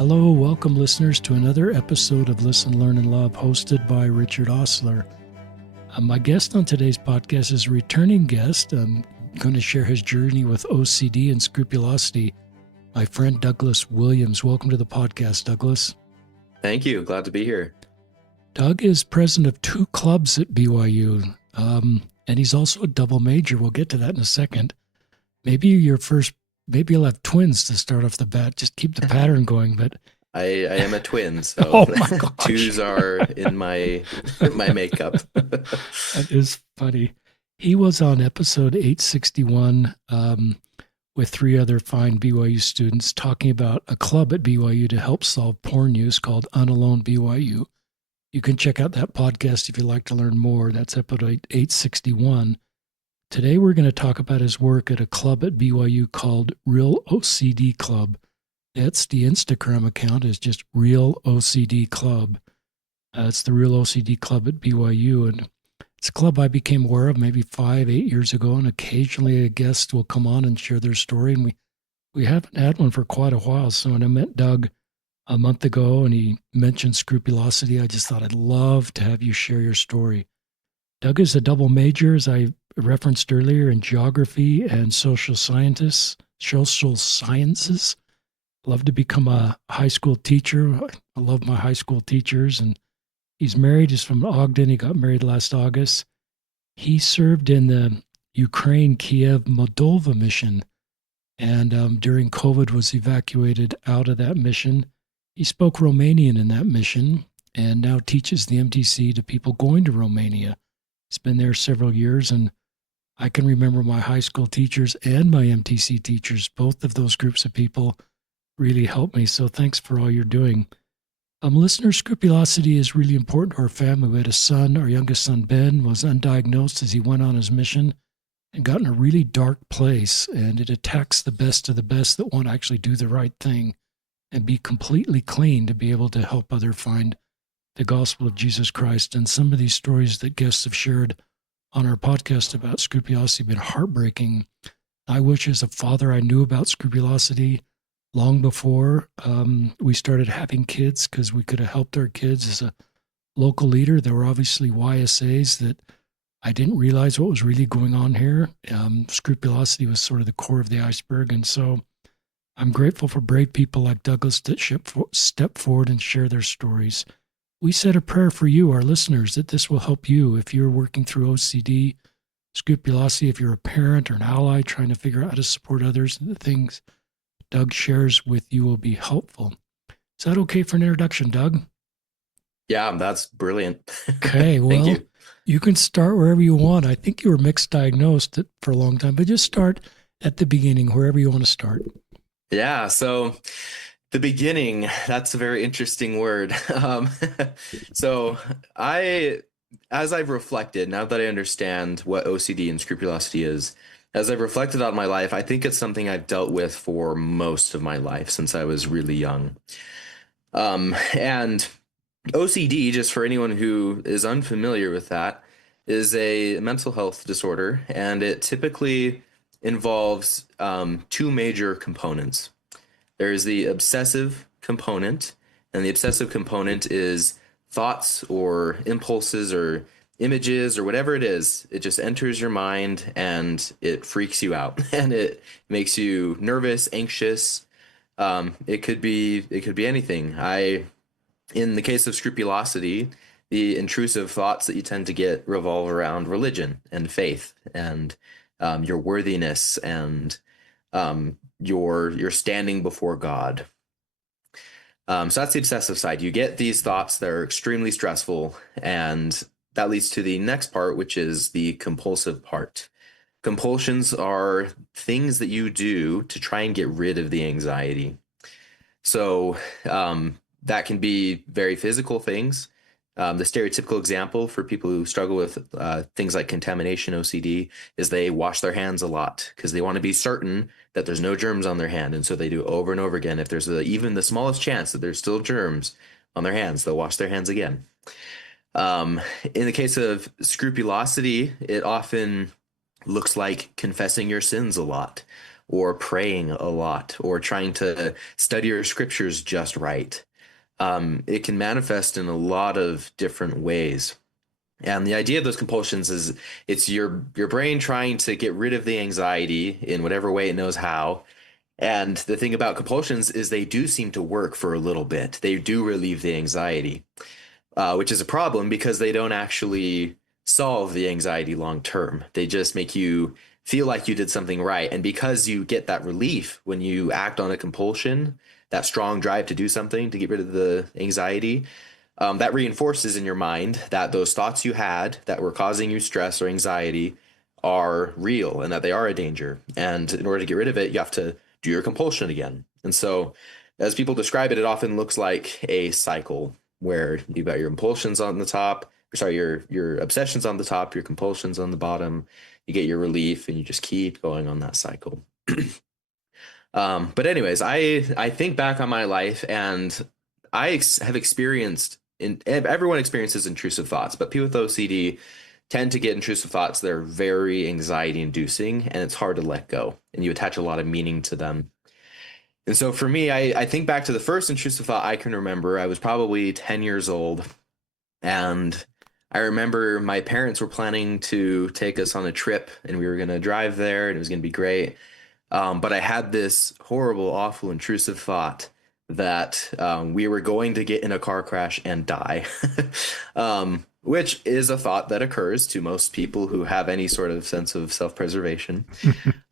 Hello, welcome listeners to another episode of Listen, Learn, and Love, hosted by Richard Osler. My guest on today's podcast is a returning guest. I'm going to share his journey with OCD and Scrupulosity, my friend Douglas Williams. Welcome to the podcast, Douglas. Thank you. Glad to be here. Doug is president of two clubs at BYU, and he's also a double major. We'll get to that in a second. Maybe you'll have twins to start off the bat. Just keep the pattern going. But I am a twin, so oh my gosh. twos are in my makeup. That is funny. He was on episode 861 with three other fine BYU students talking about a club at BYU to help solve porn use called Unalone BYU. You can check out that podcast if you'd like to learn more. That's episode 861. Today we're going to talk about his work at a club at BYU called Real OCD Club. That's the Instagram account is just Real OCD Club. It's the Real OCD Club at BYU, and it's a club I became aware of maybe 8 years ago, and occasionally a guest will come on and share their story, and we haven't had one for quite a while. So when I met Doug a month ago and he mentioned Scrupulosity, I just thought I'd love to have you share your story. Doug is a double major, as I referenced earlier, in geography and social sciences. Love to become a high school teacher. I love my high school teachers. And he's married. He's from Ogden. He got married last August. He served in the Ukraine, Kiev, Moldova mission. And during COVID was evacuated out of that mission. He spoke Romanian in that mission and now teaches the MTC to people going to Romania. He's been there several years, and I can remember my high school teachers and my MTC teachers. Both of those groups of people really helped me, so thanks for all you're doing. Listener, Scrupulosity is really important to our family. We had a son, our youngest son, Ben, was undiagnosed as he went on his mission and got in a really dark place, and it attacks the best of the best that want to actually do the right thing and be completely clean to be able to help others find the gospel of Jesus Christ. And some of these stories that guests have shared on our podcast about Scrupulosity have been heartbreaking. I wish as a father I knew about Scrupulosity long before we started having kids, because we could have helped our kids. As a local leader, there were obviously YSAs that I didn't realize what was really going on here. Scrupulosity was sort of the core of the iceberg. And so I'm grateful for brave people like Douglas that step forward and share their stories. We said a prayer for you, our listeners, that this will help you if you're working through OCD, Scrupulosity, if you're a parent or an ally trying to figure out how to support others, and the things Doug shares with you will be helpful. Is that okay for an introduction, Doug? Yeah, that's brilliant. Okay, well, you can start wherever you want. I think you were mixed diagnosed for a long time, but just start at the beginning, wherever you want to start. Yeah, so the beginning, that's a very interesting word. So as I've reflected, now that I understand what OCD and Scrupulosity is, as I've reflected on my life, I think it's something I've dealt with for most of my life since I was really young. And OCD, just for anyone who is unfamiliar with that, is a mental health disorder, and it typically involves two major components. There is the obsessive component, and the obsessive component is thoughts or impulses or images or whatever it is. It just enters your mind and it freaks you out and it makes you nervous, anxious. It could be anything. In the case of Scrupulosity, the intrusive thoughts that you tend to get revolve around religion and faith and your worthiness and your standing before God. So that's the obsessive side. You get these thoughts that are extremely stressful, and that leads to the next part, which is the compulsive part. Compulsions are things that you do to try and get rid of the anxiety. So that can be very physical things. The stereotypical example for people who struggle with things like contamination OCD is they wash their hands a lot because they want to be certain that there's no germs on their hand. And so they do over and over again. If there's even the smallest chance that there's still germs on their hands, they'll wash their hands again. In the case of Scrupulosity, it often looks like confessing your sins a lot, or praying a lot or trying to study your scriptures just right. It can manifest in a lot of different ways. And the idea of those compulsions is it's your brain trying to get rid of the anxiety in whatever way it knows how. And the thing about compulsions is they do seem to work for a little bit. They do relieve the anxiety, which is a problem because they don't actually solve the anxiety long term. They just make you feel like you did something right. And because you get that relief when you act on a compulsion, that strong drive to do something to get rid of the anxiety, that reinforces in your mind that those thoughts you had that were causing you stress or anxiety are real and that they are a danger. And in order to get rid of it, you have to do your compulsion again. And so, as people describe it, it often looks like a cycle where you've got your impulsions on the top, sorry, your obsessions on the top, your compulsions on the bottom. You get your relief, and you just keep going on that cycle. But anyways, I think back on my life, and have experienced everyone experiences intrusive thoughts, but people with OCD tend to get intrusive thoughts that are very anxiety inducing, and it's hard to let go, and you attach a lot of meaning to them. And so for me, I think back to the first intrusive thought I can remember. I was probably 10 years old, and I remember my parents were planning to take us on a trip, and we were going to drive there, and it was going to be great. But I had this horrible, awful, intrusive thought that we were going to get in a car crash and die, which is a thought that occurs to most people who have any sort of sense of self-preservation.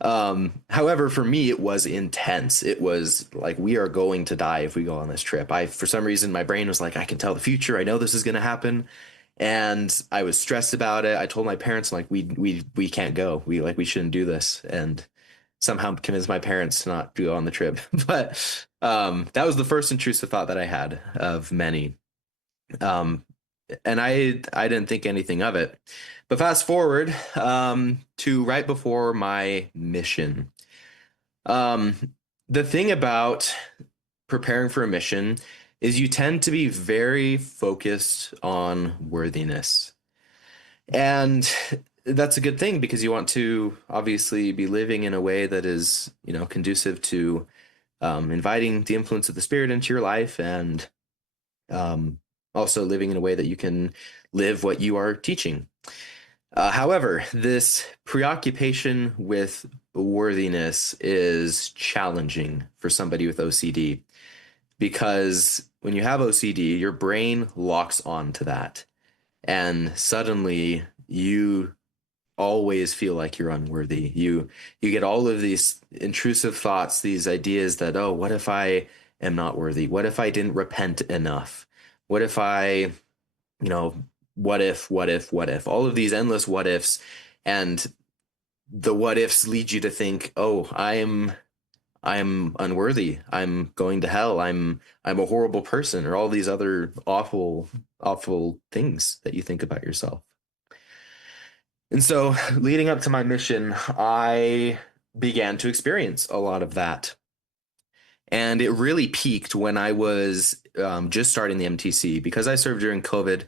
However, for me, it was intense. It was like, we are going to die if we go on this trip. For some reason, my brain was like, I can tell the future. I know this is going to happen. And I was stressed about it. I told my parents, like, we can't go. We shouldn't do this. And somehow convinced my parents to not go on the trip. But that was the first intrusive thought that I had of many. And I didn't think anything of it. But fast forward to right before my mission. Um, the thing about preparing for a mission is you tend to be very focused on worthiness. And that's a good thing because you want to obviously be living in a way that is, conducive to inviting the influence of the Spirit into your life, and also living in a way that you can live what you are teaching. However, this preoccupation with worthiness is challenging for somebody with OCD because when you have OCD, your brain locks on to that. And suddenly you always feel like you're unworthy. You get all of these intrusive thoughts, these ideas that, oh, what if I am not worthy? What if I didn't repent enough? What if I, what if, all of these endless what ifs. And the what ifs lead you to think, oh, I'm unworthy. I'm going to hell. I'm a horrible person, or all these other awful, awful things that you think about yourself. And so, leading up to my mission, I began to experience a lot of that. And it really peaked when I was just starting the MTC. Because I served during COVID,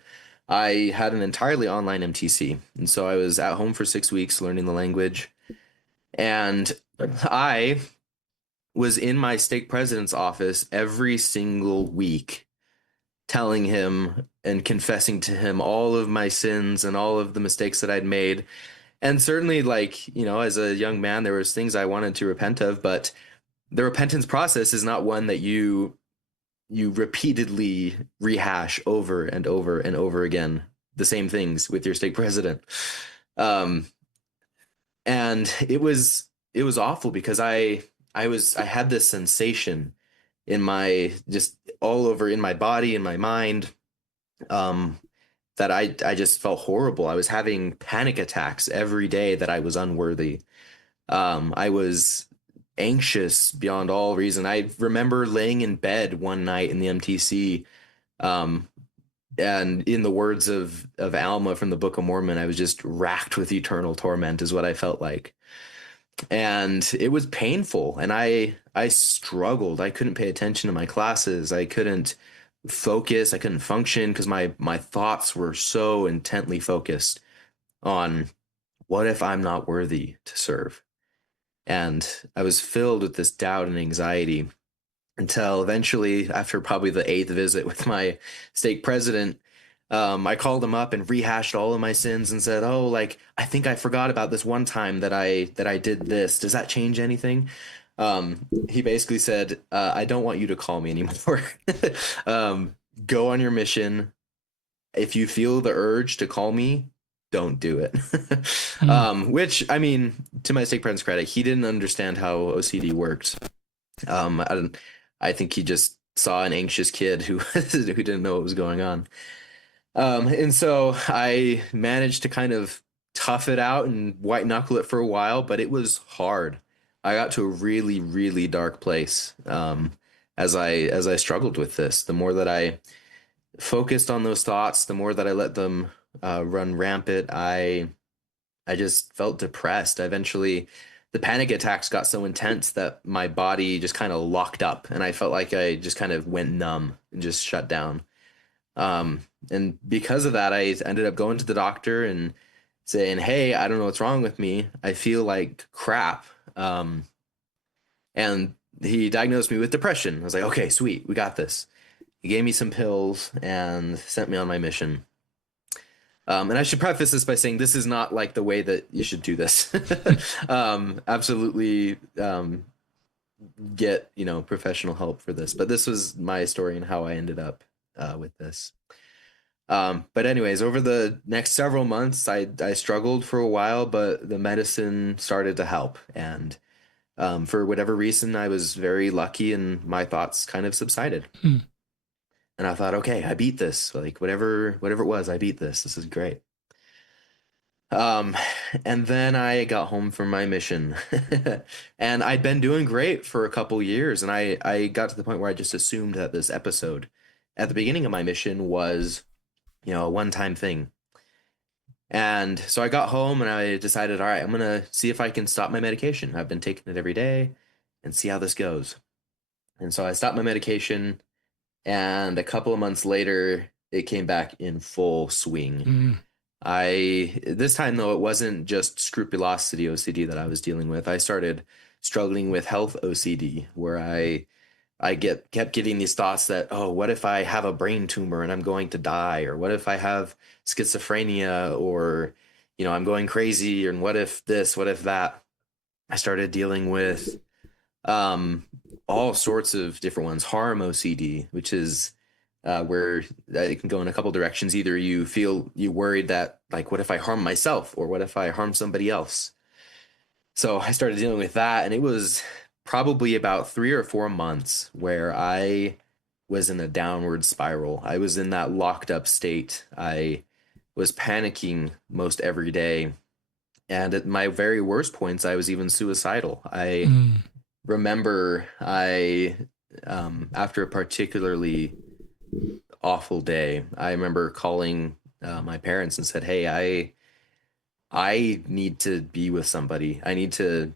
I had an entirely online MTC. And so I was at home for 6 weeks learning the language. And I was in my stake president's office every single week, telling him and confessing to him all of my sins and all of the mistakes that I'd made. And certainly, as a young man, there was things I wanted to repent of, but the repentance process is not one that you repeatedly rehash over and over and over again, the same things with your stake president. Um, and it was awful because I had this sensation in my, just all over in my body, in my mind, that I just felt horrible. I was having panic attacks every day that I was unworthy. I was anxious beyond all reason. I remember laying in bed one night in the MTC, and in the words of Alma from the Book of Mormon, I was just racked with eternal torment, is what I felt like. And it was painful, and I struggled. I couldn't pay attention to my classes. I couldn't focus. I couldn't function because my thoughts were so intently focused on, what if I'm not worthy to serve? And I was filled with this doubt and anxiety until eventually, after probably the eighth visit with my stake president, I called him up and rehashed all of my sins and said, "Oh, like I think I forgot about this one time that I did this. Does that change anything?" He basically said, "I don't want you to call me anymore. um, Go on your mission. If you feel the urge to call me, don't do it." Mm. Which, I mean, to my stake president's credit, he didn't understand how OCD worked. I don't, I think he just saw an anxious kid who who didn't know what was going on. And so I managed to kind of tough it out and white knuckle it for a while, but it was hard. I got to a really, really dark place as I struggled with this. The more that I focused on those thoughts, the more that I let them run rampant, I just felt depressed. Eventually, the panic attacks got so intense that my body just kind of locked up, and I felt like I just kind of went numb and just shut down. And because of that, I ended up going to the doctor and saying, "Hey, I don't know what's wrong with me. I feel like crap." And he diagnosed me with depression. I was like, "Okay, sweet, we got this." He gave me some pills and sent me on my mission. And I should preface this by saying this is not like the way that you should do this. Absolutely, get professional help for this. But this was my story and how I ended up with this. But anyways, over the next several months, I struggled for a while, but the medicine started to help, and for whatever reason, I was very lucky, and my thoughts kind of subsided. Mm. And I thought, okay, I beat this. Like whatever it was, I beat this. This is great. Um, and then I got home from my mission, and I'd been doing great for a couple years, and I got to the point where I just assumed that this episode at the beginning of my mission was, a one-time thing. And so I got home and I decided, all right, I'm gonna see if I can stop my medication. I've been taking it every day and see how this goes. And so I stopped my medication, and a couple of months later, it came back in full swing. Mm. This time though, it wasn't just scrupulosity OCD that I was dealing with. I started struggling with health OCD, where I kept getting these thoughts that, oh, what if I have a brain tumor and I'm going to die? Or what if I have schizophrenia? Or, I'm going crazy, and what if this, what if that? I started dealing with um all sorts of different ones. Harm OCD, which is where it can go in a couple directions. Either you worried that, like, what if I harm myself, or what if I harm somebody else? So I started dealing with that, and it was probably about 3 or 4 months where I was in a downward spiral. I was in that locked up state. I was panicking most every day. And at my very worst points, I was even suicidal. I Mm. remember after a particularly awful day, I remember calling my parents and said, "Hey, I need to be with somebody. I need to,"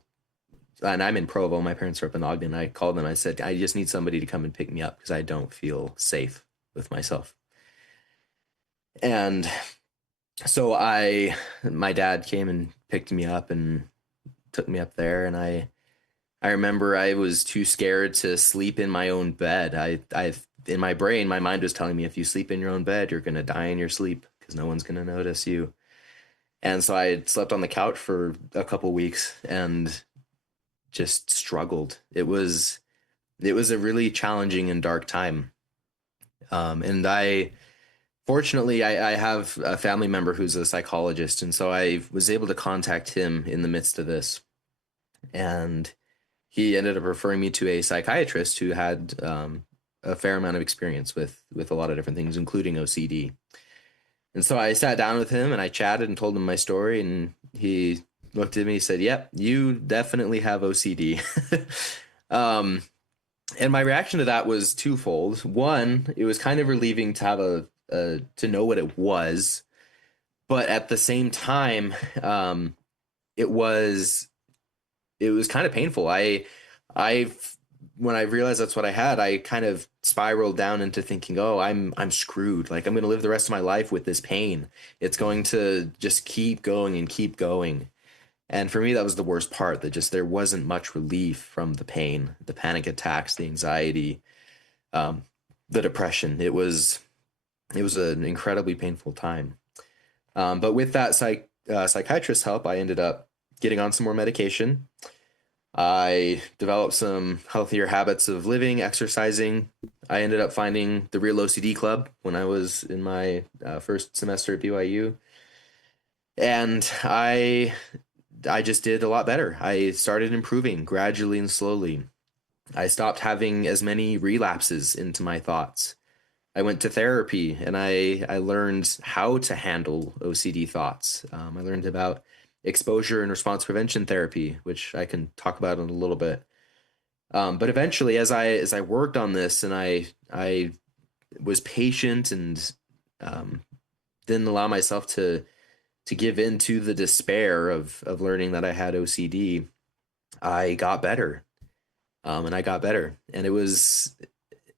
and I'm in Provo. My parents are up in Ogden. I called them. I said, "I just need somebody to come and pick me up because I don't feel safe with myself." And so my dad came and picked me up and took me up there, and I remember I was too scared to sleep in my own bed. In my brain, my mind was telling me, if you sleep in your own bed, you're gonna die in your sleep because no one's gonna notice you. And so I slept on the couch for a couple weeks and just struggled. It was a really challenging and dark time. And fortunately, I have a family member who's a psychologist, and so I was able to contact him in the midst of this. And he ended up referring me to a psychiatrist who had a fair amount of experience with a lot of different things, including OCD. And so I sat down with him and I chatted and told him my story, and he looked at me and said, "Yep, you definitely have OCD." um, and my reaction to that was twofold. One, it was kind of relieving to have to know what it was, but at the same time, it was it was kind of painful. I when I realized that's what I had, I kind of spiraled down into thinking, "Oh, I'm screwed. Like, I'm going to live the rest of my life with this pain. It's going to just keep going and keep going." And for me, that was the worst part, that just there wasn't much relief from the pain, the panic attacks, the anxiety, um, the depression. It was an incredibly painful time. But with that psychiatrist's help, I ended up getting on some more medication. I developed some healthier habits of living, exercising. I ended up finding the real OCD club when I was in my first semester at BYU, and I just did a lot better. I started improving gradually and slowly. I stopped having as many relapses into my thoughts. I went to therapy and I learned how to handle OCD thoughts. I learned about exposure and response prevention therapy, which I can talk about in a little bit. But eventually, as I worked on this and I was patient and um, didn't allow myself to give in to the despair of learning that I had OCD, I got better. And I got better. And it was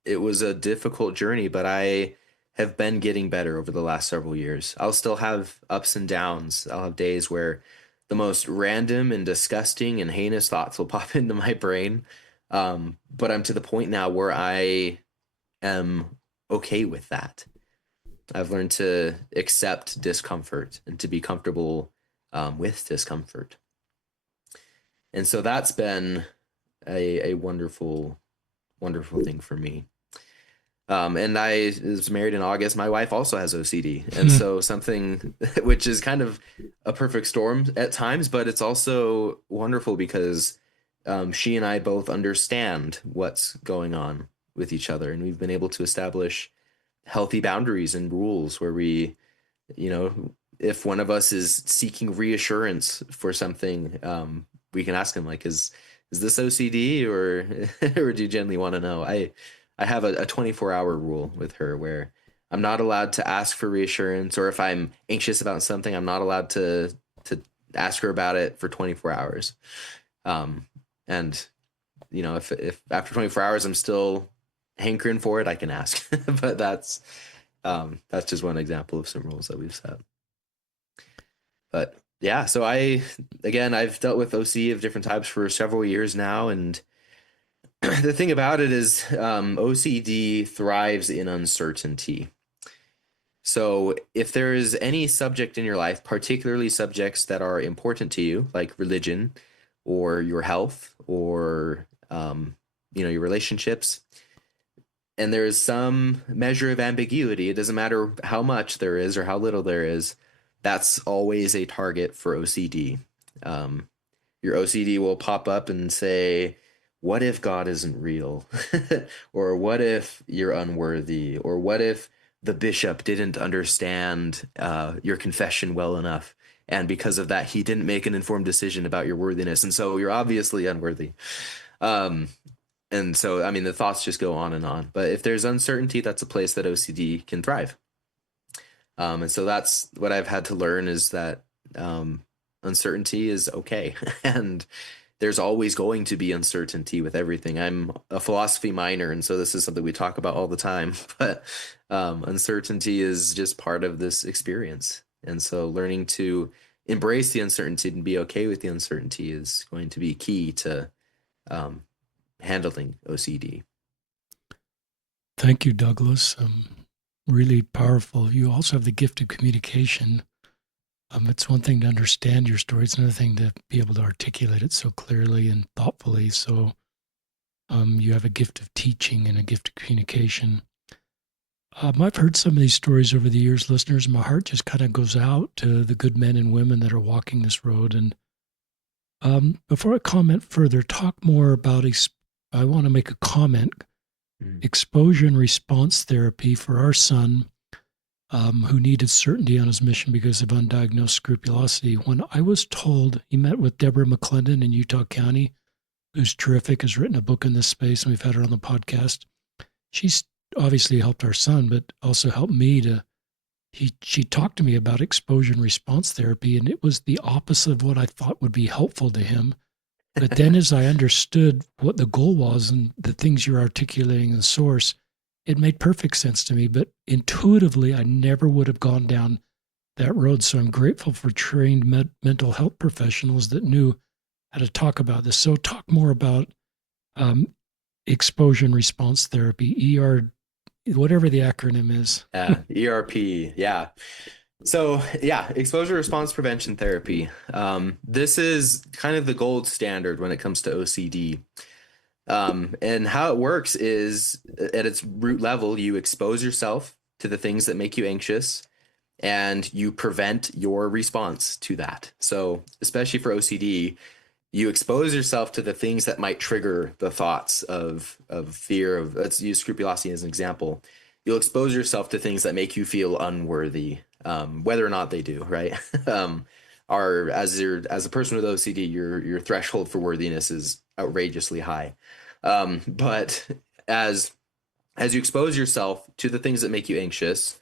a difficult journey, but I have been getting better over the last several years. I'll still have ups and downs. I'll have days where the most random and disgusting and heinous thoughts will pop into my brain. But I'm to the point now where I am okay with that. I've learned to accept discomfort and to be comfortable with discomfort. And so that's been a wonderful, wonderful thing for me. And I was married in August. My wife also has OCD. And so something which is kind of a perfect storm at times, but it's also wonderful because she and I both understand what's going on with each other. And we've been able to establish healthy boundaries and rules where if one of us is seeking reassurance for something, we can ask him, like, is this OCD, or or do you genuinely want to know? I have a 24-hour rule with her where I'm not allowed to ask for reassurance, or if I'm anxious about something, I'm not allowed to ask her about it for 24 hours. And if after 24 hours I'm still hankering for it, I can ask. But that's just one example of some rules that we've set. But yeah, so I've dealt with OC of different types for several years now, and the thing about it is OCD thrives in uncertainty. So if there is any subject in your life, particularly subjects that are important to you, like religion or your health or your relationships, and there is some measure of ambiguity, it doesn't matter how much there is or how little there is, that's always a target for OCD. Your OCD will pop up and say, what if God isn't real? Or what if you're unworthy? Or what if the bishop didn't understand your confession well enough? And because of that, he didn't make an informed decision about your worthiness. And so you're obviously unworthy. And so, I mean, the thoughts just go on and on. But if there's uncertainty, that's a place that OCD can thrive. And so that's what I've had to learn, is that uncertainty is okay. And there's always going to be uncertainty with everything. I'm a philosophy minor, and so this is something we talk about all the time. But uncertainty is just part of this experience. And so learning to embrace the uncertainty and be okay with the uncertainty is going to be key to handling OCD. Thank you, Douglas. Really powerful. You also have the gift of communication. It's one thing to understand your story. It's another thing to be able to articulate it so clearly and thoughtfully. So you have a gift of teaching and a gift of communication. I've heard some of these stories over the years, listeners. My heart just kind of goes out to the good men and women that are walking this road. And before I comment further, talk more about, I want to make a comment. Exposure and response therapy for our son, who needed certainty on his mission because of undiagnosed scrupulosity. When I was told, he met with Deborah McClendon in Utah County, who's terrific, has written a book in this space, and we've had her on the podcast. She's obviously helped our son, but also helped me she talked to me about exposure and response therapy, and it was the opposite of what I thought would be helpful to him. But then as I understood what the goal was and the things you're articulating in the source, it made perfect sense to me. But intuitively, I never would have gone down that road. So I'm grateful for trained mental health professionals that knew how to talk about this. So talk more about um, exposure and response therapy, whatever the acronym is. Yeah, ERP. Yeah. So, yeah, exposure response prevention therapy. This is kind of the gold standard when it comes to OCD. And how it works is at its root level, you expose yourself to the things that make you anxious and you prevent your response to that. So, especially for OCD, you expose yourself to the things that might trigger the thoughts of fear of, let's use scrupulosity as an example. You'll expose yourself to things that make you feel unworthy, whether or not they do, right? Are as a person with OCD, your threshold for worthiness is outrageously high. But as as you expose yourself to the things that make you anxious,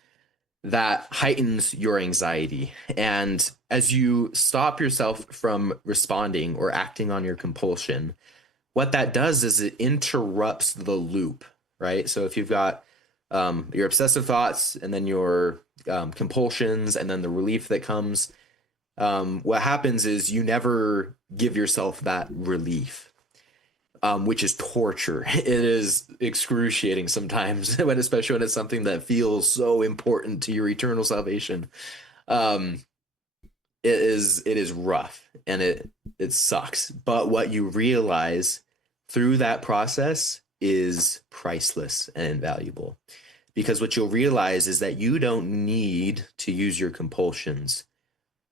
that heightens your anxiety. And as you stop yourself from responding or acting on your compulsion, what that does is it interrupts the loop, right? So if you've got your obsessive thoughts and then your compulsions and then the relief that comes, what happens is you never give yourself that relief. Which is torture. It is excruciating sometimes, especially when it's something that feels so important to your eternal salvation. Um, it is rough and it sucks. But what you realize through that process is priceless and invaluable. Because what you'll realize is that you don't need to use your compulsions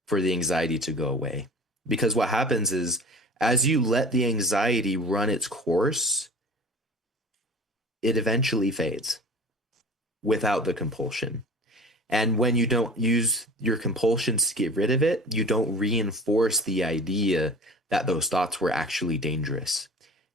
for the anxiety to go away. Because what happens is as you let the anxiety run its course, it eventually fades without the compulsion. And when you don't use your compulsions to get rid of it, you don't reinforce the idea that those thoughts were actually dangerous.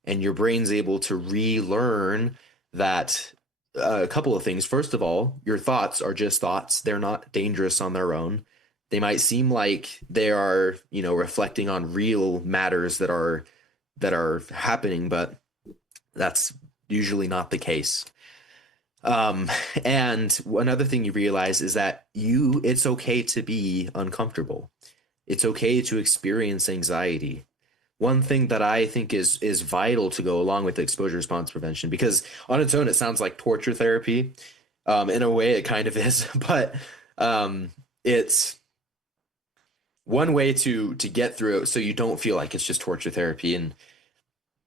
And your brain's able to relearn that a couple of things. First of all, your thoughts are just thoughts. They're not dangerous on their own. They might seem like they are, reflecting on real matters that are happening, but that's usually not the case. And another thing you realize is that it's okay to be uncomfortable. It's okay to experience anxiety. One thing that I think is vital to go along with exposure response prevention, because on its own it sounds like torture therapy. In a way, it kind of is, but it's one way to get through it so you don't feel like it's just torture therapy and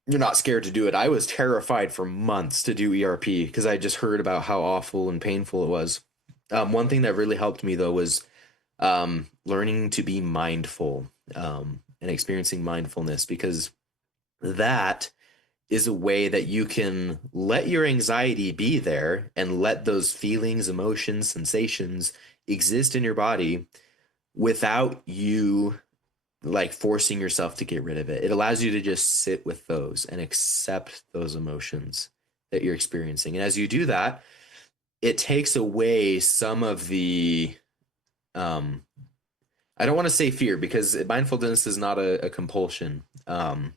you're not scared to do it. I was terrified for months to do ERP because I just heard about how awful and painful it was. One thing that really helped me though was learning to be mindful and experiencing mindfulness, because that is a way that you can let your anxiety be there and let those feelings, emotions, sensations exist in your body without you like forcing yourself to get rid of it. It allows you to just sit with those and accept those emotions that you're experiencing. And as you do that, it takes away some of the um I don't want to say fear, because mindfulness is not a compulsion. What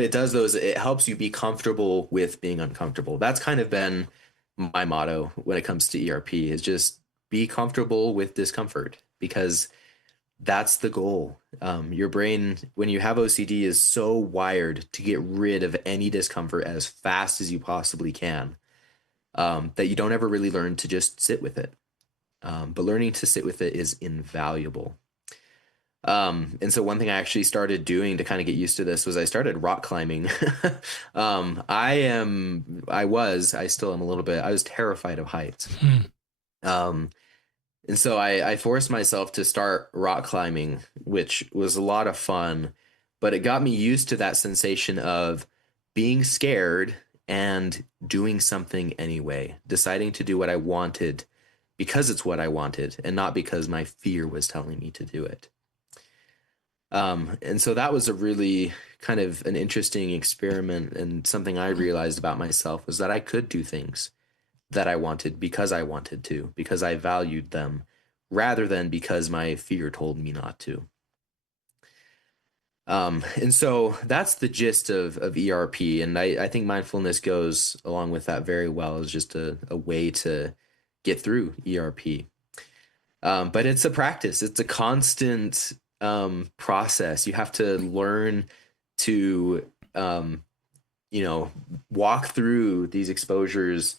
it does though is it helps you be comfortable with being uncomfortable. That's kind of been my motto when it comes to ERP, is just be comfortable with discomfort, because that's the goal. Your brain, when you have OCD, is so wired to get rid of any discomfort as fast as you possibly can, that you don't ever really learn to just sit with it. But learning to sit with it is invaluable. And so one thing I actually started doing to kind of get used to this was I started rock climbing. I still am a little bit, I was terrified of heights. Hmm. Um, and so I forced myself to start rock climbing, which was a lot of fun, but it got me used to that sensation of being scared and doing something anyway, deciding to do what I wanted because it's what I wanted and not because my fear was telling me to do it. And so that was a really kind of an interesting experiment, and something I realized about myself was that I could do things that I wanted because I wanted to, because I valued them, rather than because my fear told me not to. And so that's the gist of ERP. And I think mindfulness goes along with that very well, as just a way to get through ERP. But it's a practice. It's a constant process. You have to learn to, you know, walk through these exposures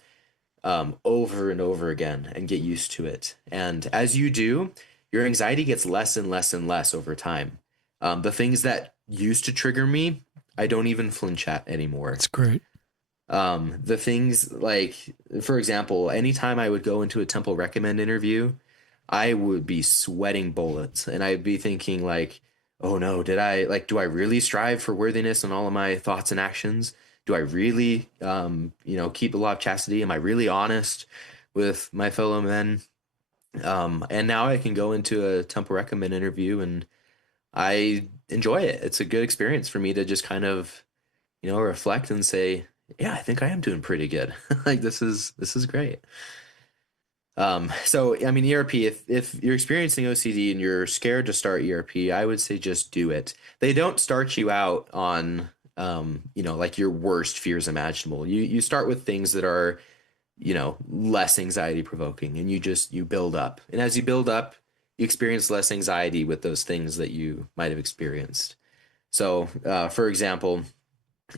over and over again and get used to it. And as you do, your anxiety gets less and less and less over time. The things that used to trigger me, I don't even flinch at anymore. That's great. The things like, for example, anytime I would go into a Temple Recommend interview, I would be sweating bullets and I'd be thinking like, oh no, do I really strive for worthiness in all of my thoughts and actions? Do I really, keep the law of chastity? Am I really honest with my fellow men? And now I can go into a Temple Recommend interview and I enjoy it. It's a good experience for me to just kind of, reflect and say, yeah, I think I am doing pretty good. Like this is great. So I mean, ERP, if you're experiencing OCD and you're scared to start ERP, I would say just do it. They don't start you out on like your worst fears imaginable. You start with things that are, less anxiety provoking and you build up. And as you build up, you experience less anxiety with those things that you might have experienced. So, for example,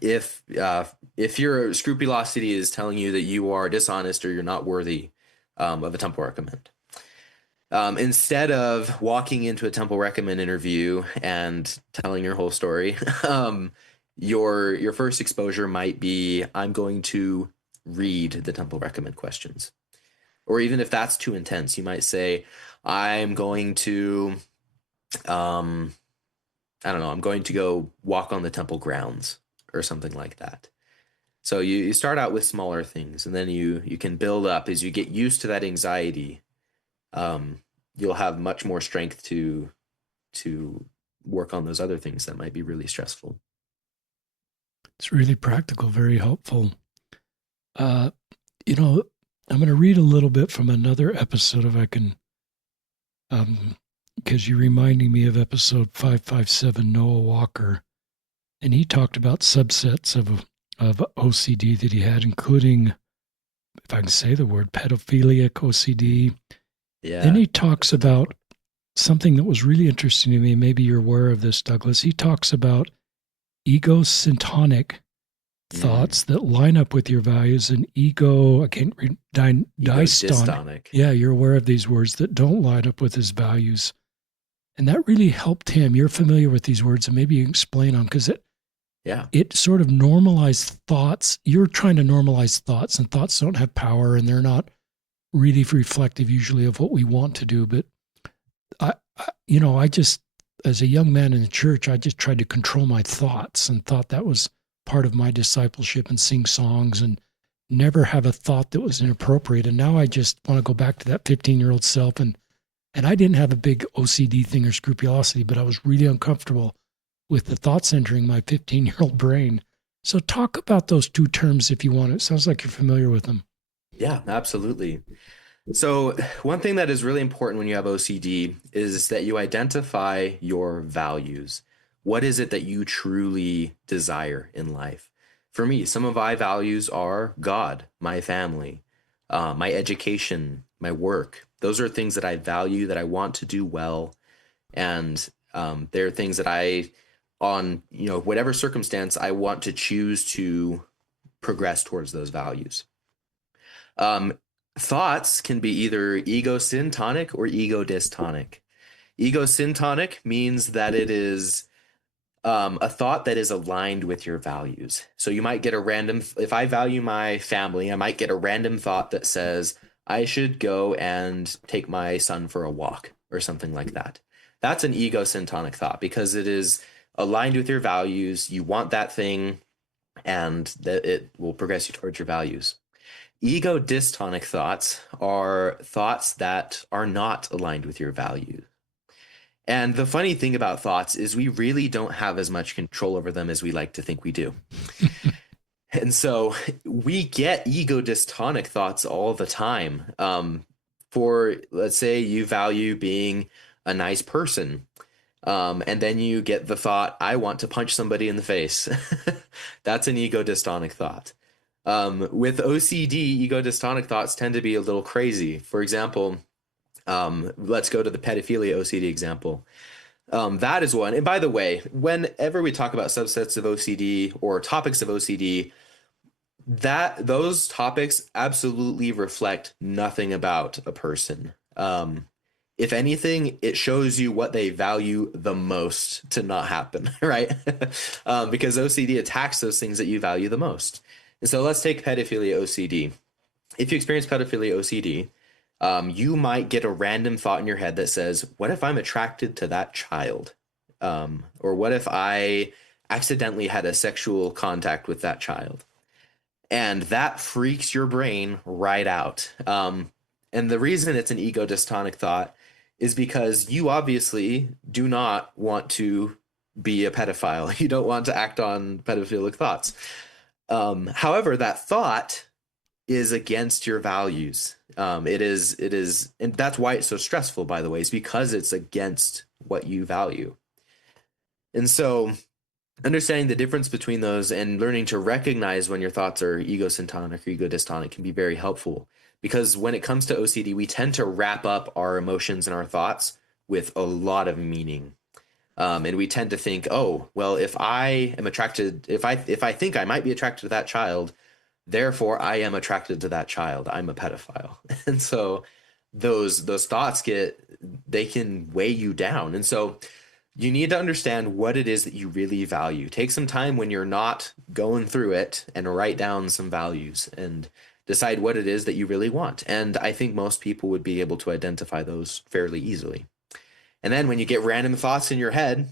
if your scrupulosity is telling you that you are dishonest or you're not worthy of a Temple Recommend, instead of walking into a Temple Recommend interview and telling your whole story, your first exposure might be, I'm going to read the Temple Recommend questions. Or even if that's too intense, you might say, I'm going to, I don't know, I'm going to go walk on the temple grounds or something like that. So you start out with smaller things and then you can build up as you get used to that anxiety. You'll have much more strength to work on those other things that might be really stressful. It's really practical, very helpful. Uh, you know, I'm going to read a little bit from another episode if I can, because you're reminding me of episode 557, Noah Walker. And he talked about subsets of OCD that he had, including, if I can say the word, pedophilic OCD. Then Yeah. he talks about something that was really interesting to me. Maybe you're aware of this, Douglas. He talks about egosyntonic Mm. thoughts that line up with your values and I can't read, Ego dystonic. dystonic. Yeah, you're aware of these words that don't line up with his values. And that really helped him. You're familiar with these words, and maybe you can explain them because Yeah. it sort of normalized thoughts. You're trying to normalize thoughts, and thoughts don't have power, and they're not really reflective usually of what we want to do. But I just, as a young man in the church, I just tried to control my thoughts and thought that was part of my discipleship and sing songs and never have a thought that was inappropriate. And now I just want to go back to that 15-year-old self. And I didn't have a big OCD thing or scrupulosity, but I was really uncomfortable with the thoughts entering my 15-year-old brain. So talk about those two terms if you want. It sounds like you're familiar with them. Yeah, absolutely. So, one thing that is really important when you have OCD is that you identify your values. What is it that you truly desire in life? For me, some of my values are God, my family, my education, my work. Those are things that I value, that I want to do well. And they're things that on whatever circumstance, I want to choose to progress towards those values. Um, Thoughts can be either ego syntonic or ego dystonic. Ego syntonic means that it is a thought that is aligned with your values. So you might get a random, if I value my family, I might get a random thought that says, I should go and take my son for a walk or something like that. That's an ego syntonic thought because it is aligned with your values. You want that thing and that it will progress you towards your values. Ego dystonic thoughts are thoughts that are not aligned with your values. And the funny thing about thoughts is we really don't have as much control over them as we like to think we do. And so we get ego dystonic thoughts all the time. For let's say you value being a nice person. And then you get the thought, I want to punch somebody in the face. That's an ego dystonic thought. With OCD, ego dystonic thoughts tend to be a little crazy. For example, Let's go to the pedophilia OCD example. That is one. And by the way, whenever we talk about subsets of OCD or topics of OCD, that those topics absolutely reflect nothing about a person. If anything, it shows you what they value the most to not happen, right? Because OCD attacks those things that you value the most. And so let's take pedophilia OCD. If you experience pedophilia OCD, you might get a random thought in your head that says, what if I'm attracted to that child? Or what if I accidentally had a sexual contact with that child? And that freaks your brain right out. And the reason it's an ego dystonic thought is because you obviously do not want to be a pedophile. You don't want to act on pedophilic thoughts. However, that thought is against your values. It is, and that's why it's so stressful, by the way, is because it's against what you value. And so understanding the difference between those and learning to recognize when your thoughts are egosyntonic or ego dystonic can be very helpful. Because when it comes to OCD, we tend to wrap up our emotions and our thoughts with a lot of meaning. And we tend to think, oh, well, if I am attracted, if I think I might be attracted to that child, therefore I am attracted to that child. I'm a pedophile. And so those thoughts they can weigh you down. And so you need to understand what it is that you really value. Take some time when you're not going through it and write down some values and decide what it is that you really want. And I think most people would be able to identify those fairly easily. And then when you get random thoughts in your head,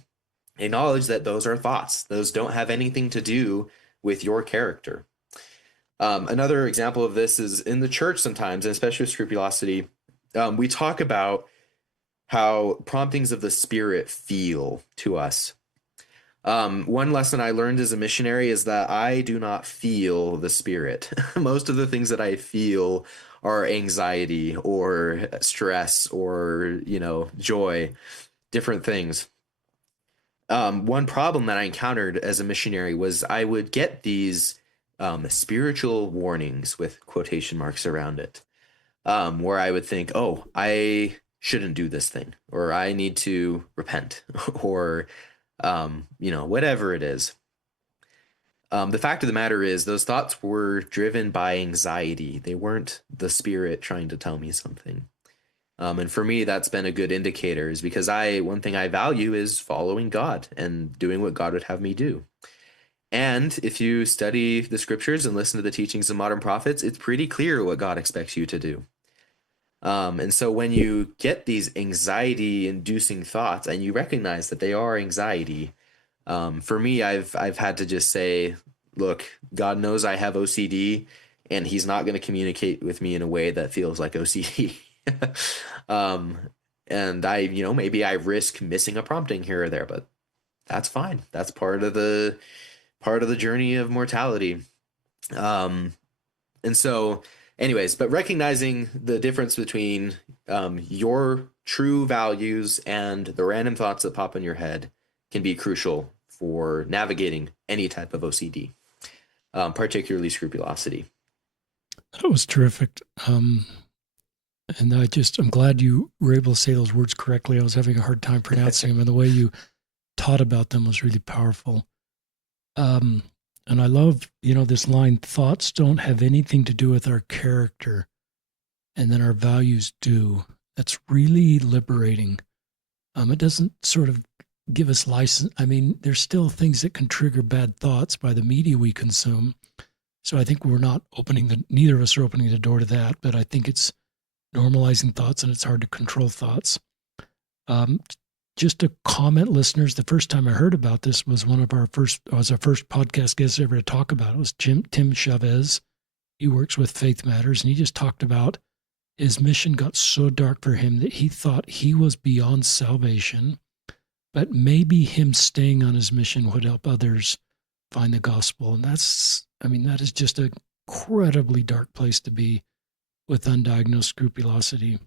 acknowledge that those are thoughts. Those don't have anything to do with your character. Another example of this is in the church sometimes, and especially with Scrupulosity, we talk about how promptings of the Spirit feel to us. One lesson I learned as a missionary is that I do not feel the Spirit. Most of the things that I feel are anxiety or stress or, joy, different things. One problem that I encountered as a missionary was I would get these spiritual warnings with quotation marks around it, where I would think, oh, I shouldn't do this thing, or I need to repent, or, whatever it is. The fact of the matter is, those thoughts were driven by anxiety. They weren't the Spirit trying to tell me something. And for me, that's been a good indicator, is because one thing I value is following God and doing what God would have me do. And if you study the scriptures and listen to the teachings of modern prophets, it's pretty clear what God expects you to do. And so when you get these anxiety-inducing thoughts and you recognize that they are anxiety, for me, I've had to just say, look, God knows I have OCD, and He's not going to communicate with me in a way that feels like OCD. And maybe I risk missing a prompting here or there, but that's fine. That's part of the journey of mortality. And so, anyways, but recognizing the difference between your true values and the random thoughts that pop in your head can be crucial for navigating any type of OCD, particularly scrupulosity. That was terrific. And I'm glad you were able to say those words correctly. I was having a hard time pronouncing them, and the way you taught about them was really powerful. And I love, this line, thoughts don't have anything to do with our character, and then our values do. That's really liberating. It doesn't sort of give us license. I mean, there's still things that can trigger bad thoughts by the media we consume. So I think neither of us are opening the door to that, but I think it's normalizing thoughts, and it's hard to control thoughts. Just to comment, listeners, the first time I heard about this was our first podcast guest ever to talk about it. It was Tim Chavez. He works with Faith Matters, and he just talked about his mission got so dark for him that he thought he was beyond salvation, but maybe him staying on his mission would help others find the gospel. And that is just an incredibly dark place to be with undiagnosed scrupulosity.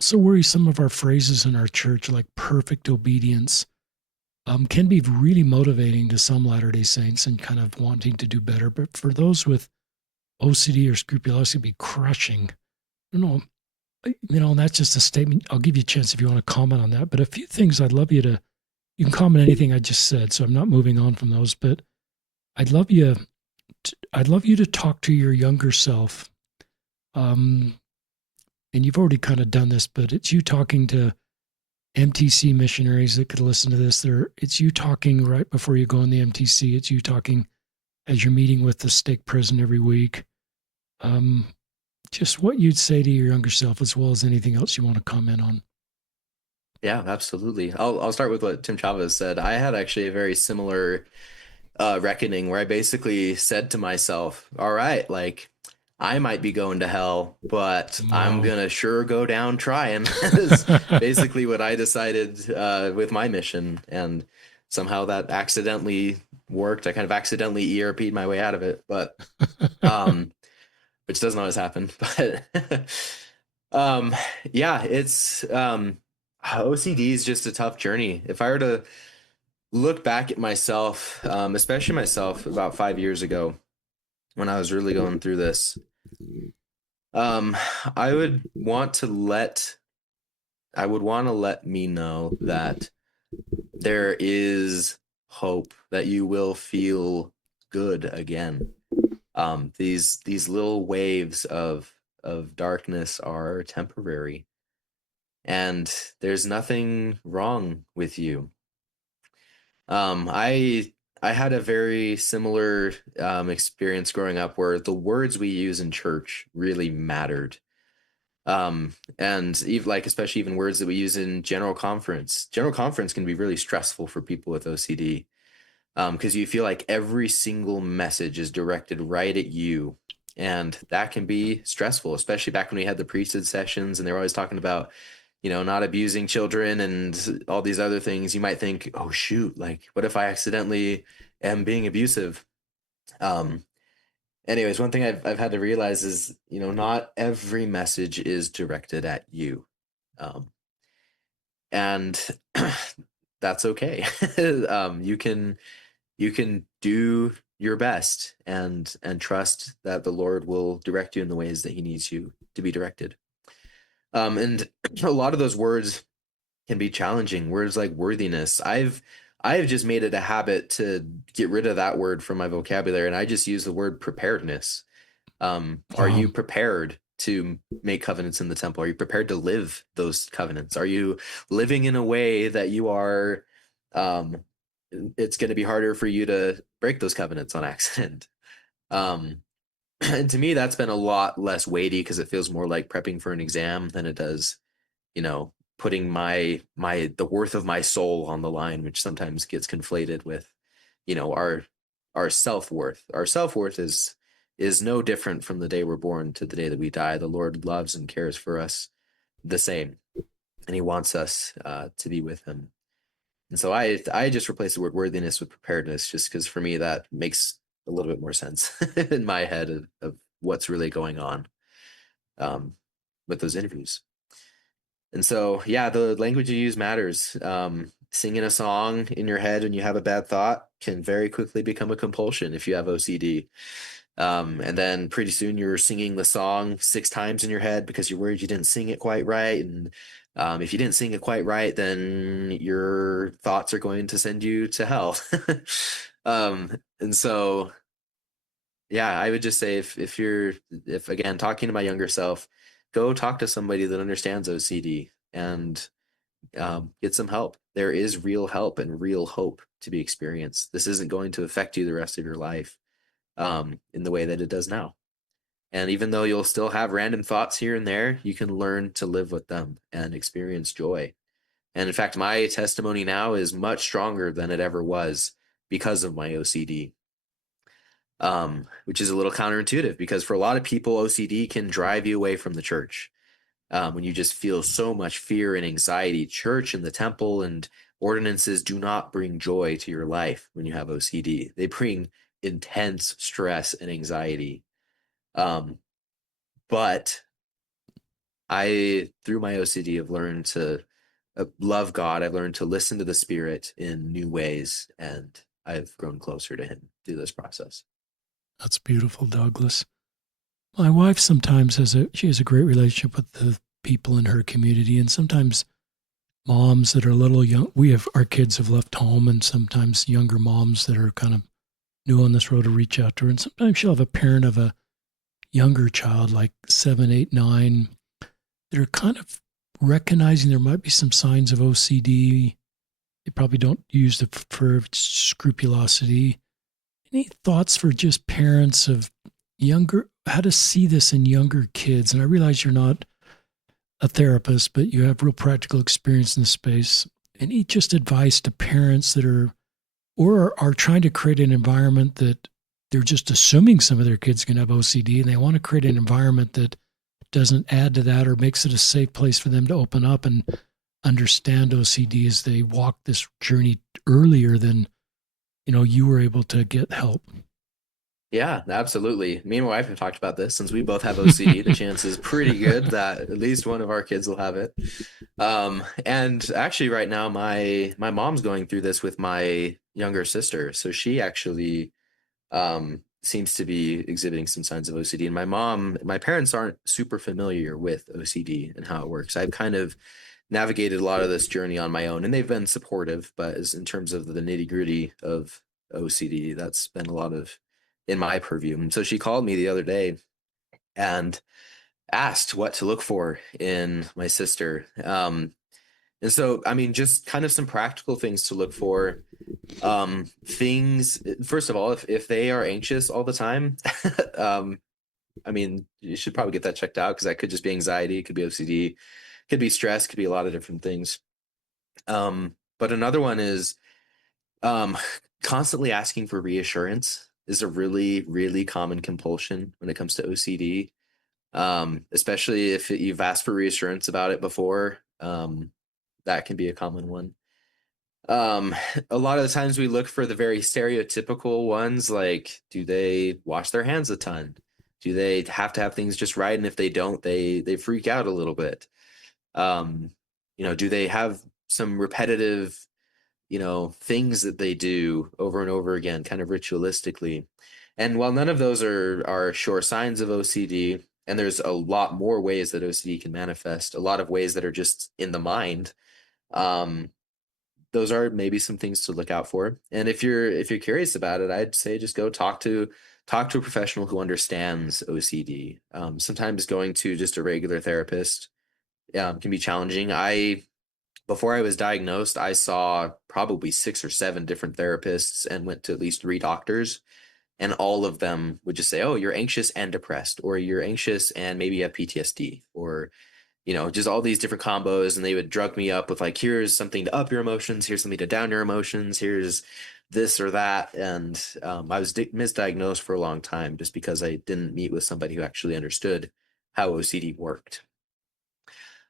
So worry some of our phrases in our church, like perfect obedience, can be really motivating to some Latter-day Saints and kind of wanting to do better. But for those with OCD or scrupulosity, it can be crushing. I don't know. And that's just a statement. I'll give you a chance if you want to comment on that. But a few things I'd love you to, you can comment anything I just said. So I'm not moving on from those, but I'd love you, I'd love you to talk to your younger self. Um, and you've already kind of done this, but it's you talking to MTC missionaries that could listen to this. It's you talking right before you go in the MTC. It's you talking as you're meeting with the stake prison every week. Um, just what you'd say to your younger self, as well as anything else you want to comment on. Yeah, absolutely. I'll start with what Tim Chavez said. I had actually a very similar reckoning where I basically said to myself, all right, like I might be going to hell, but I'm Wow. gonna sure go down trying is basically what I decided with my mission. And somehow that accidentally worked. I kind of accidentally ERP'd my way out of it, but um, which doesn't always happen. But um, yeah, it's OCD is just a tough journey. If I were to look back at myself, especially myself about 5 years ago when I was really going through this, um, I would want to let I would want to let me know that there is hope that you will feel good again. These little waves of darkness are temporary, and there's nothing wrong with you. I had a very similar experience growing up where the words we use in church really mattered. And even like especially even words that we use in general conference. General conference can be really stressful for people with OCD because you feel like every single message is directed right at you. And that can be stressful, especially back when we had the priesthood sessions and they were always talking about, not abusing children and all these other things. You might think, oh, shoot, like, what if I accidentally am being abusive? Um, Anyways, one thing I've had to realize is, not every message is directed at you. Um, and that's okay. You can do your best and trust that the Lord will direct you in the ways that he needs you to be directed. And a lot of those words can be challenging. Words like worthiness. I've just made it a habit to get rid of that word from my vocabulary and I just use the word preparedness. Are Wow. you prepared to make covenants in the temple? Are you prepared to live those covenants? Are you living in a way that you are um it's going to be harder for you to break those covenants on accident? Um and to me that's been a lot less weighty because it feels more like prepping for an exam than it does, you know, putting my the worth of my soul on the line, which sometimes gets conflated with, our self-worth. Our self-worth is no different from the day we're born to the day that we die. The Lord loves and cares for us the same, and he wants us to be with him. And so I just replace the word worthiness with preparedness, just because for me that makes a little bit more sense in my head of what's really going on um, with those interviews. And so, yeah, the language you use matters. Singing a song in your head when you have a bad thought can very quickly become a compulsion if you have OCD. And then pretty soon you're singing the song 6 times in your head because you're worried you didn't sing it quite right. And if you didn't sing it quite right, then your thoughts are going to send you to hell. And so, yeah, I would just say if again talking to my younger self, go talk to somebody that understands OCD and get some help. There is real help and real hope to be experienced. This isn't going to affect you the rest of your life in the way that it does now. And even though you'll still have random thoughts here and there, you can learn to live with them and experience joy. And in fact, my testimony now is much stronger than it ever was because of my OCD, which is a little counterintuitive because for a lot of people, OCD can drive you away from the church. When you just feel so much fear and anxiety. Church and the temple and ordinances do not bring joy to your life when you have OCD. They bring intense stress and anxiety. Um, but through my OCD, have learned to love God. I've learned to listen to the Spirit in new ways, and I've grown closer to Him through this process. That's beautiful, Douglas. My wife sometimes she has a great relationship with the people in her community, and sometimes moms that are a little young. We have our kids have left home, and sometimes younger moms that are kind of new on this road to reach out to her. And sometimes she'll have a parent of a younger child, like 7, 8, 9, that are kind of recognizing there might be some signs of OCD. They probably don't use the for scrupulosity. Any thoughts for just parents of younger, how to see this in younger kids? And I realize you're not a therapist, but you have real practical experience in the space. Any just advice to parents that are or are trying to create an environment that they're just assuming some of their kids can have OCD and they want to create an environment that doesn't add to that or makes it a safe place for them to open up and understand OCD as they walk this journey earlier than you were able to get help. Yeah, absolutely. Me and my wife have talked about this. Since we both have OCD, the chance is pretty good that at least one of our kids will have it. And actually right now my mom's going through this with my younger sister. So she actually seems to be exhibiting some signs of OCD. And my parents aren't super familiar with OCD and how it works. I've kind of navigated a lot of this journey on my own, and they've been supportive. But as in terms of the nitty gritty of OCD, that's been a lot of in my purview. And so she called me the other day and asked what to look for in my sister. And so, I mean, just kind of some practical things to look for. Things, first of all, if they are anxious all the time, I mean, you should probably get that checked out because that could just be anxiety, it could be OCD, could be stress, could be a lot of different things. But another one is um, constantly asking for reassurance is a really, really common compulsion when it comes to OCD. Especially if you've asked for reassurance about it before. That can be a common one. Um, a lot of the times we look for the very stereotypical ones, like do they wash their hands a ton? Do they have to have things just right? And if they don't, they freak out a little bit. Um, do they have some repetitive, things that they do over and over again, kind of ritualistically? And while none of those are sure signs of OCD, and there's a lot more ways that OCD can manifest, a lot of ways that are just in the mind. Um, those are maybe some things to look out for. And if you're curious about it, I'd say just go talk to a professional who understands OCD. Sometimes going to just a regular therapist can be challenging. Before I was diagnosed, I saw probably 6 or 7 different therapists and went to at least 3 doctors, and all of them would just say, "Oh, you're anxious and depressed," or "You're anxious and maybe you have PTSD," or just all these different combos. And they would drug me up with like, here's something to up your emotions, here's something to down your emotions, here's this or that. And I was misdiagnosed for a long time just because I didn't meet with somebody who actually understood how OCD worked.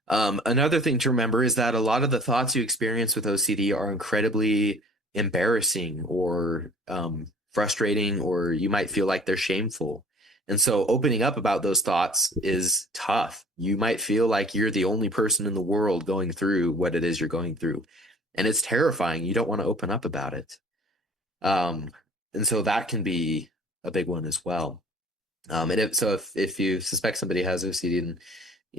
Another thing to remember is that a lot of the thoughts you experience with OCD are incredibly embarrassing or frustrating, or you might feel like they're shameful. And so opening up about those thoughts is tough. You might feel like you're the only person in the world going through what it is you're going through. And it's terrifying. You don't want to open up about it. Um, and so that can be a big one as well. And if you suspect somebody has OCD and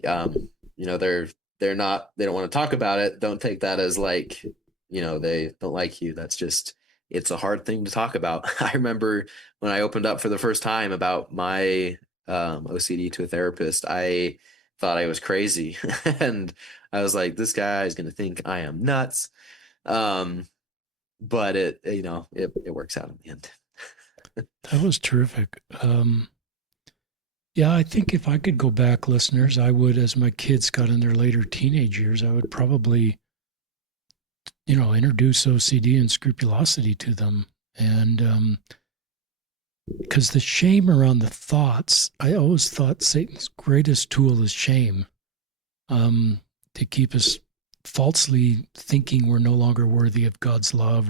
um, they don't want to talk about it, don't take that as like, they don't like you. That's just, it's a hard thing to talk about. I remember when I opened up for the first time about my OCD to a therapist, I thought I was crazy. And I was like, this guy is going to think I am nuts. Um, but it works out in the end. That was terrific. Yeah, I think if I could go back, listeners, I would, as my kids got in their later teenage years, I would probably, introduce OCD and scrupulosity to them. And because the shame around the thoughts, I always thought Satan's greatest tool is shame, to keep us falsely thinking we're no longer worthy of God's love,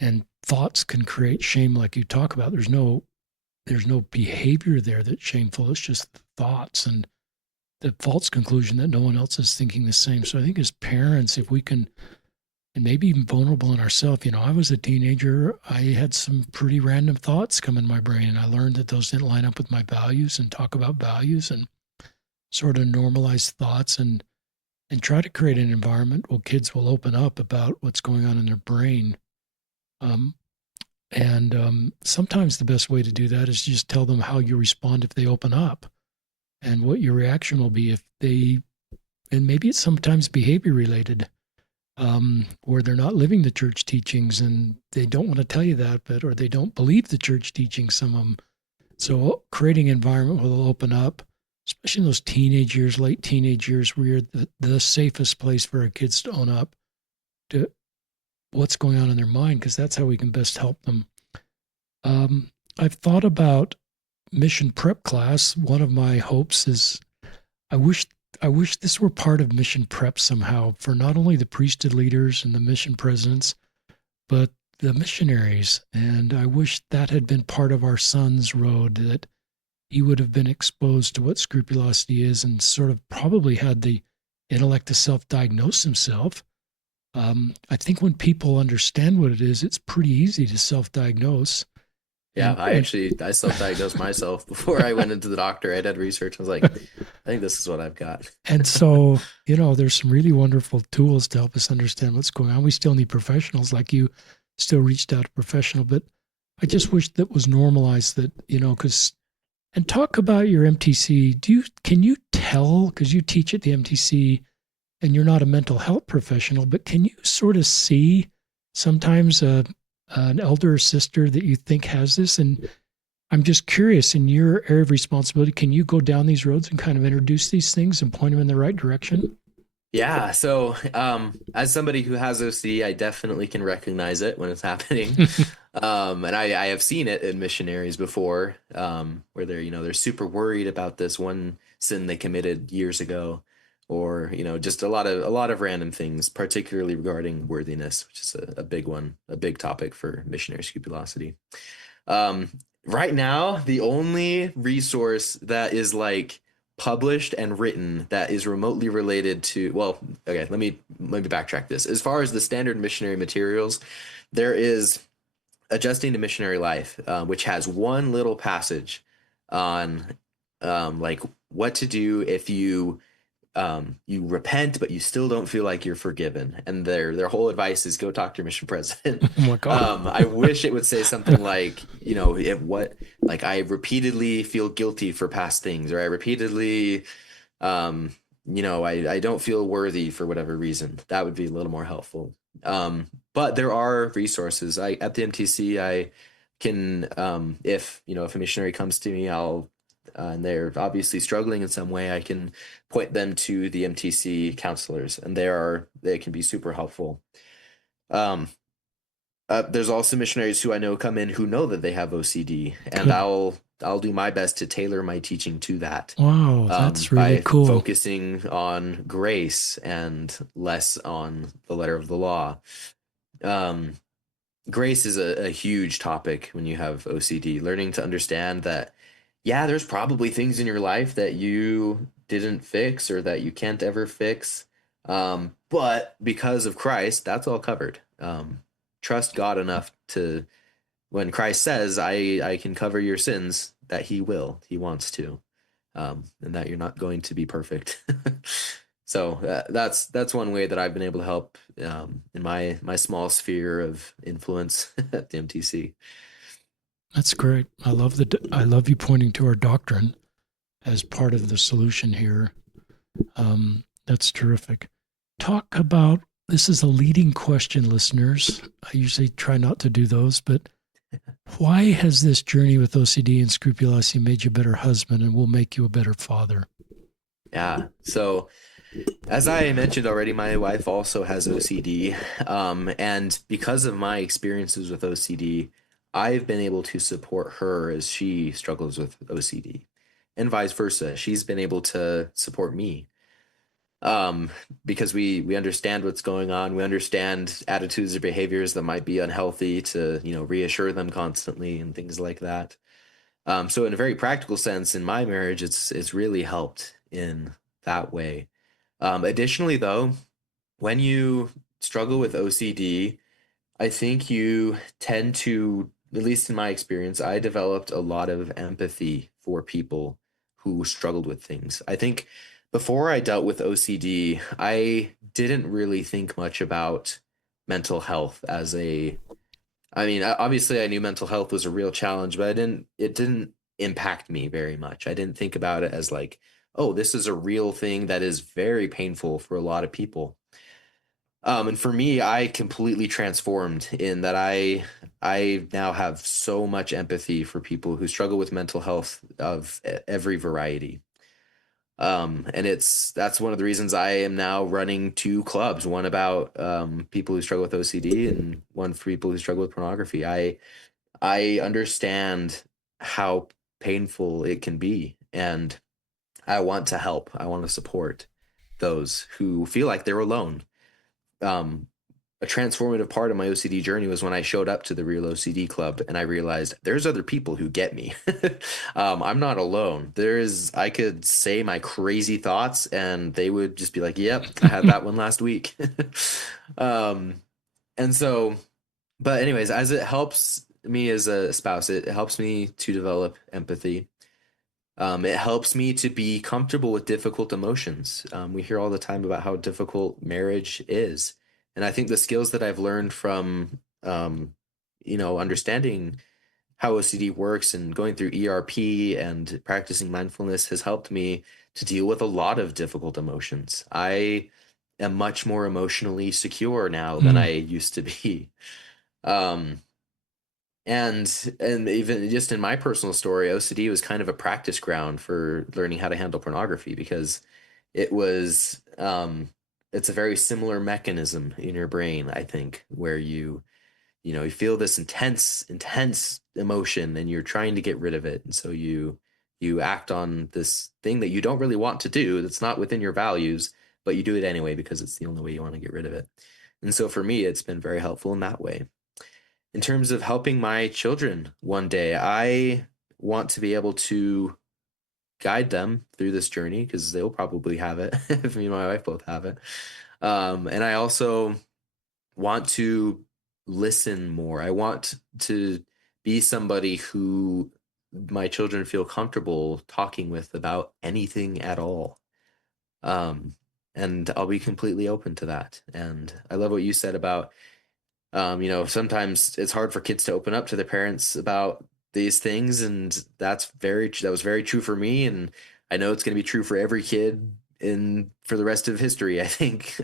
and thoughts can create shame, like you talk about. There's no behavior there that's shameful. It's just thoughts and the false conclusion that no one else is thinking the same. So I think as parents, if we can, and maybe even vulnerable in ourselves, I was a teenager. I had some pretty random thoughts come in my brain, and I learned that those didn't line up with my values, and talk about values. And sort of normalize thoughts and try to create an environment where kids will open up about what's going on in their brain. Um, and sometimes the best way to do that is just tell them how you respond if they open up and what your reaction will be if they, and maybe it's sometimes behavior related, where they're not living the church teachings and they don't want to tell you that, but or they don't believe the church teachings, some of them. So creating an environment where they'll open up, especially in those teenage years, late teenage years, where you're the safest place for our kids to own up to what's going on in their mind, because that's how we can best help them. I've thought about mission prep class. One of my hopes is I wish I wish this were part of mission prep somehow for not only the priesthood leaders and the mission presidents, but the missionaries. And I wish that had been part of our son's road, that he would have been exposed to what scrupulosity is and sort of probably had the intellect to self-diagnose himself. I think when people understand what it is, it's pretty easy to self-diagnose. Yeah, I self-diagnosed myself before I went into the doctor. I did research. I was like, I think this is what I've got. And so, there's some really wonderful tools to help us understand what's going on. We still need professionals like you, still reached out to professional, but I just wish that was normalized that, because, and talk about your MTC. Can you tell, because you teach at the MTC and you're not a mental health professional, but can you sort of see sometimes an elder or sister that you think has this? And I'm just curious, in your area of responsibility, can you go down these roads and kind of introduce these things and point them in the right direction? Yeah, so as somebody who has OCD, I definitely can recognize it when it's happening. And I have seen it in missionaries before, where they're super worried about this one sin they committed years ago, or just a lot of random things, particularly regarding worthiness, which is a big one, a big topic for missionary scrupulosity. Um, right now, the only resource that is like published and written that is remotely related to, well, okay, let me backtrack this. As far as the standard missionary materials, there is Adjusting to Missionary Life, which has one little passage on like what to do if you repent but you still don't feel like you're forgiven, and their whole advice is go talk to your mission president. Oh my God. I wish it would say something like, if what like I repeatedly feel guilty for past things, or I repeatedly I don't feel worthy for whatever reason. That would be a little more helpful. But there are resources. I At the MTC, I can, if a missionary comes to me, and they're obviously struggling in some way, I can point them to the MTC counselors, and they can be super helpful. Um, there's also missionaries who I know come in who know that they have OCD, and Good. I'll do my best to tailor my teaching to that, Wow, that's really by cool. focusing on grace and less on the letter of the law. Um, Grace is a huge topic when you have OCD. Learning to understand that, yeah, there's probably things in your life that you didn't fix or that you can't ever fix. But because of Christ, that's all covered. Trust God enough to, when Christ says, I can cover your sins, that He wants to, and that you're not going to be perfect. So that's one way that I've been able to help, in my small sphere of influence at the MTC. That's great. I love you pointing to our doctrine as part of the solution here. That's terrific. Talk about, this is a leading question, listeners. I usually try not to do those, but why has this journey with OCD and scrupulosity made you a better husband and will make you a better father? Yeah. So as I mentioned already, my wife also has OCD. And because of my experiences with OCD, I've been able to support her as she struggles with OCD, and vice versa. She's been able to support me, um, because we understand what's going on. We understand attitudes or behaviors that might be unhealthy, to reassure them constantly and things like that. So in a very practical sense, in my marriage, it's really helped in that way. Additionally, though, when you struggle with OCD, I think you tend to, at least in my experience, I developed a lot of empathy for people who struggled with things. I think before I dealt with OCD, I didn't really think much about mental health as a I mean, obviously I knew mental health was a real challenge, but it didn't impact me very much. I didn't think about it as like, oh, this is a real thing that is very painful for a lot of people. And for me, I completely transformed in that I now have so much empathy for people who struggle with mental health of every variety. And that's one of the reasons I am now running two clubs, one about people who struggle with OCD and one for people who struggle with pornography. I understand how painful it can be, and I want to help. I want to support those who feel like they're alone. Um, a transformative part of my OCD journey was when I showed up to the Real OCD Club and I realized there's other people who get me. I'm not alone. I could say my crazy thoughts and they would just be like, yep, I had that one last week. um, and so, but anyways, as it helps me as a spouse, it helps me to develop empathy. It helps me to be comfortable with difficult emotions. We hear all the time about how difficult marriage is. And I think the skills that I've learned from, understanding how OCD works and going through ERP and practicing mindfulness has helped me to deal with a lot of difficult emotions. I am much more emotionally secure now than I Mm, used to be. Um, and even just in my personal story, OCD was kind of a practice ground for learning how to handle pornography because it was it's a very similar mechanism in your brain, I think, where you feel this intense emotion and you're trying to get rid of it. And so you act on this thing that you don't really want to do, that's not within your values, but you do it anyway because it's the only way you want to get rid of it. And so for me, it's been very helpful in that way. In terms of helping my children one day, I want to be able to guide them through this journey because they'll probably have it if me and my wife both have it. And I also want to listen more. I want to be somebody who my children feel comfortable talking with about anything at all. Um, and I'll be completely open to that. And I love what you said about sometimes it's hard for kids to open up to their parents about these things, and that was very true for me, and I know it's going to be true for every kid in for the rest of history, I think.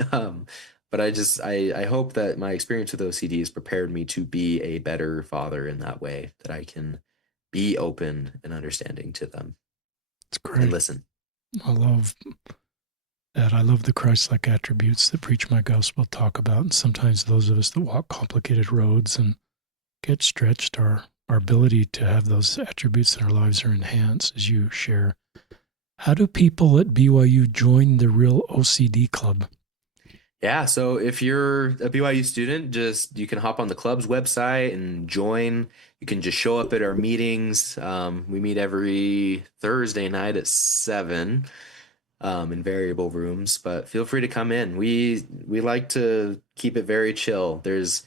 But I hope that my experience with OCD has prepared me to be a better father in that way, that I can be open and understanding to them it's and great. listen. I love that. I love the Christ-like attributes that Preach My Gospel talk about. And sometimes those of us that walk complicated roads and get stretched, our ability to have those attributes in our lives are enhanced as you share. How do people at BYU join the Real OCD Club? Yeah, so if you're a BYU student, just you can hop on the club's website and join. You can just show up at our meetings. We meet every Thursday night at 7 in variable rooms, but feel free to come in. We like to keep it very chill. There's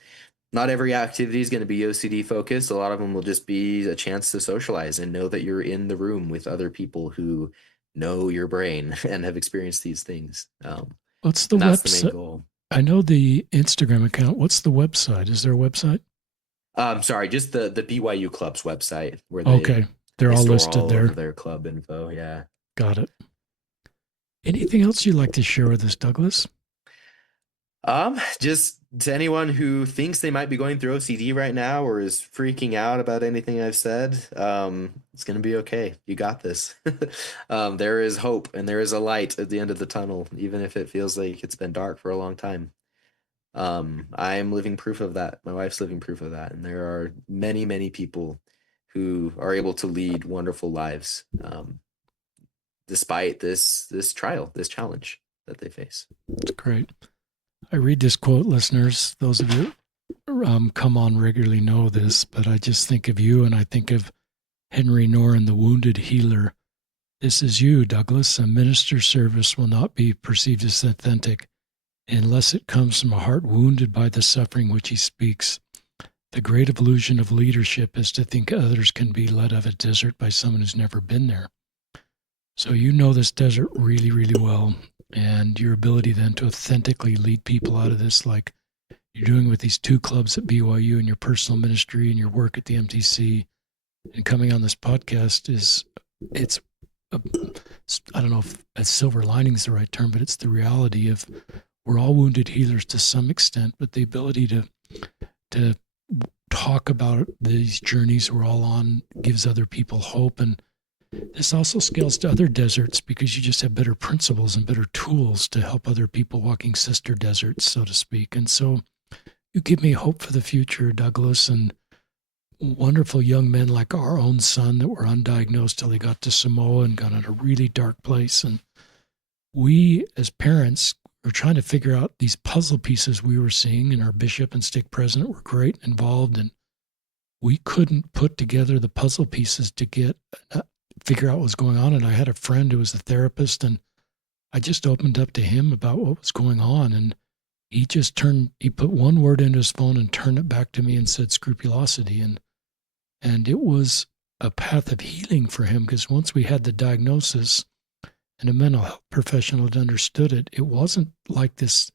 not every activity is going to be OCD focused. A lot of them will just be a chance to socialize and know that you're in the room with other people who know your brain and have experienced these things. What's the And that's the main website? goal. I know the Instagram account. What's the website? Is there a website? Sorry, just the BYU Club's website where Okay. They're they all store listed all of there. their club info. Yeah. Got it. Anything else you'd like to share with us, Douglas? Just to anyone who thinks they might be going through OCD right now or is freaking out about anything I've said, it's gonna be okay. You got this. There is hope and there is a light at the end of the tunnel, even if it feels like it's been dark for a long time. I'm living proof of that. My wife's living proof of that, and there are many, many people who are able to lead wonderful lives, despite this trial, this challenge that they face. It's great. I read this quote, listeners. Those of you come on regularly know this, but I just think of you and I think of Henry Noren, the wounded healer. This is you, Douglas. A minister's service will not be perceived as authentic unless it comes from a heart wounded by the suffering which he speaks. The great illusion of leadership is to think others can be led out of a desert by someone who's never been there. So you know this desert really, really well, and your ability then to authentically lead people out of this, like you're doing with these two clubs at BYU and your personal ministry and your work at the MTC, and coming on this podcast is it's a, I don't know if a silver lining is the right term, but it's the reality of we're all wounded healers to some extent, but the ability to talk about these journeys we're all on gives other people hope. And this also scales to other deserts because you just have better principles and better tools to help other people walking sister deserts, so to speak. And so you give me hope for the future, Douglas, and wonderful young men like our own son that were undiagnosed till he got to Samoa and got in a really dark place. And we, as parents, were trying to figure out these puzzle pieces we were seeing, and our bishop and stake president were great involved. And we couldn't put together the puzzle pieces to get figure out what was going on. And I had a friend who was a therapist, and I just opened up to him about what was going on. And he put one word into his phone and turned it back to me and said scrupulosity. And it was a path of healing for him, because once we had the diagnosis and a mental health professional had understood it, it wasn't like this.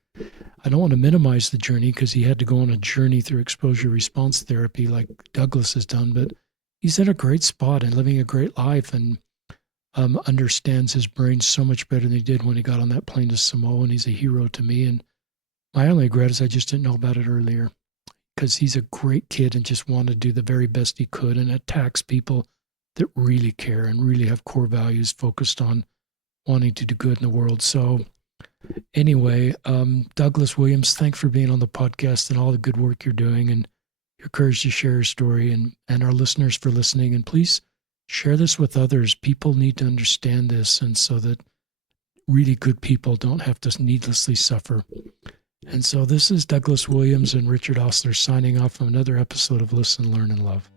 I don't want to minimize the journey because he had to go on a journey through exposure response therapy like Douglas has done, but he's in a great spot and living a great life, and understands his brain so much better than he did when he got on that plane to Samoa, and he's a hero to me. And my only regret is I just didn't know about it earlier, because he's a great kid and just wanted to do the very best he could, and attacks people that really care and really have core values focused on wanting to do good in the world. So anyway, Douglas Williams, thanks for being on the podcast and all the good work you're doing, and your courage to share your story, and our listeners for listening. And please share this with others. People need to understand this, and so that really good people don't have to needlessly suffer. And so this is Douglas Williams and Richard Ostler signing off from another episode of Listen, Learn, and Love.